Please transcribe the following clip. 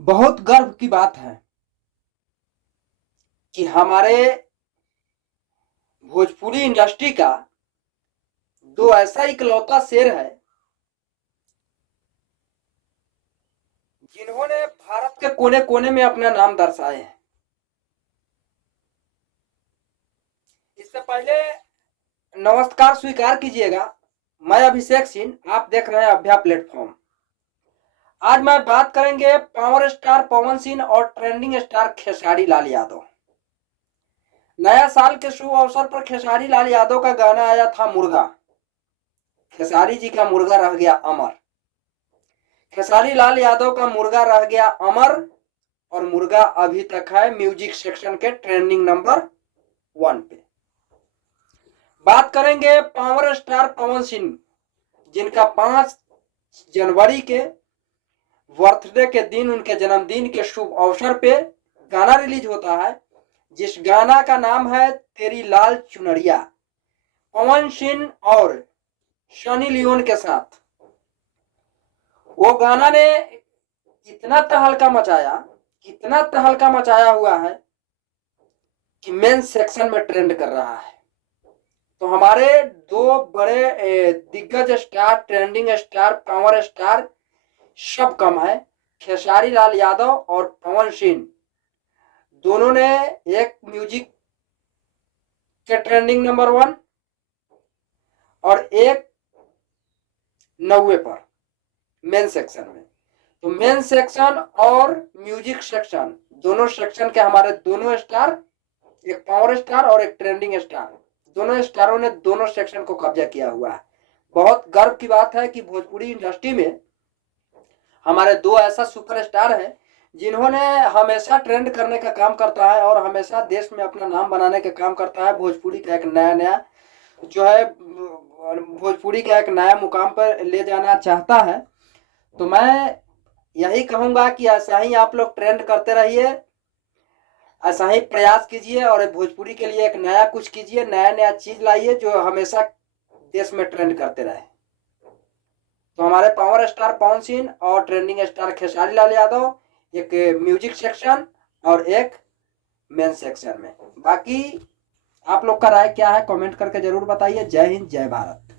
बहुत गर्व की बात है कि हमारे भोजपुरी इंडस्ट्री का दो ऐसा इकलौता शेर है जिन्होंने भारत के कोने कोने में अपना नाम दर्शाए हैं। इससे पहले नमस्कार स्वीकार कीजिएगा, मैं अभिषेक सिंह, आप देख रहे हैं अभ्या प्लेटफॉर्म। आज मैं बात करेंगे पावर स्टार पवन सिंह और ट्रेंडिंग स्टार खेसारी लाल यादव। नया साल के शुभ अवसर पर खेसारी लाल यादव का गाना आया था मुर्गा। खेसारी जी का मुर्गा रह गया अमर। खेसारी लाल यादव का मुर्गा रह गया अमर और मुर्गा अभी तक है म्यूजिक सेक्शन के ट्रेंडिंग नंबर 1 पे। बात करेंगे पावर स्टार पवन सिंह, जिनका 5 जनवरी के बर्थडे के दिन, उनके जन्मदिन के शुभ अवसर पे गाना रिलीज होता है, जिस गाना का नाम है तेरी लाल चुनरिया। पवन सिंह और सनी लियोन के साथ वो गाना ने इतना तहलका मचाया हुआ है कि मेन सेक्शन में ट्रेंड कर रहा है। तो हमारे दो बड़े दिग्गज star, trending star, power star सब कम है, खेसारी लाल यादव और पवन सिंह। दोनों ने एक म्यूजिक के ट्रेंडिंग नंबर 1 और एक 90 पर मेन सेक्शन में। तो मेन सेक्शन और म्यूजिक सेक्शन, दोनों सेक्शन के हमारे दोनों स्टार, एक पावर स्टार और एक ट्रेंडिंग स्टार, दोनों स्टारों ने दोनों सेक्शन को कब्जा किया हुआ है। बहुत गर्व की बात है कि भोजपुरी इंडस्ट्री में हमारे दो ऐसा सुपरस्टार हैं जिन्होंने हमेशा ट्रेंड करने का काम करता है और हमेशा देश में अपना नाम बनाने का काम करता है। भोजपुरी का एक नया जो है, भोजपुरी का एक नया मुकाम पर ले जाना चाहता है। तो मैं यही कहूँगा कि ऐसा ही आप लोग ट्रेंड करते रहिए, ऐसा ही प्रयास कीजिए और भोजपुरी के लिए एक नया कुछ कीजिए, नया चीज लाइए जो हमेशा देश में ट्रेंड करते रहे। तो हमारे पावर स्टार पवन सिंह और ट्रेंडिंग स्टार खेसारी लाल यादव, एक म्यूजिक सेक्शन और एक मेन सेक्शन में। बाकी आप लोग का राय क्या है कमेंट करके जरूर बताइए। जय हिंद, जय भारत।